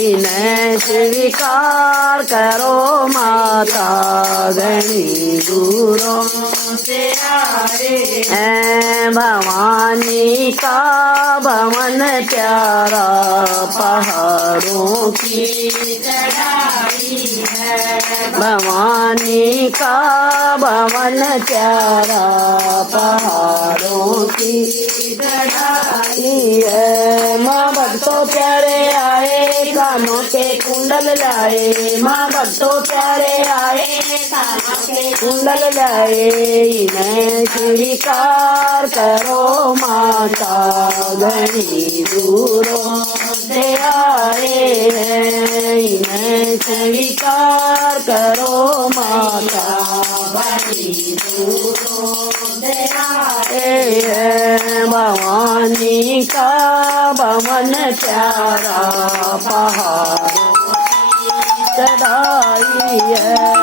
इन्हें स्वीकार करो माता घनी दूरों से आए हैं। भवानी का भवन प्यारा पहाड़ों की चढ़ाई है। भवानी का भवन प्यारा पहाड़ों की चढ़ाई है। माँ भक्तों प्यारे आए कानों के कुंडल लाए। माँ भक्तों प्यारे आए कानों के कुंडल लाए। इन्हें स्वीकार करो माता घनी दूरों से आए हैं। इन्हें स्वीकार करो माता घनी दूरों से आए हैं। भवानी का भवन प्यारा पहाड़ चढ़ाई है।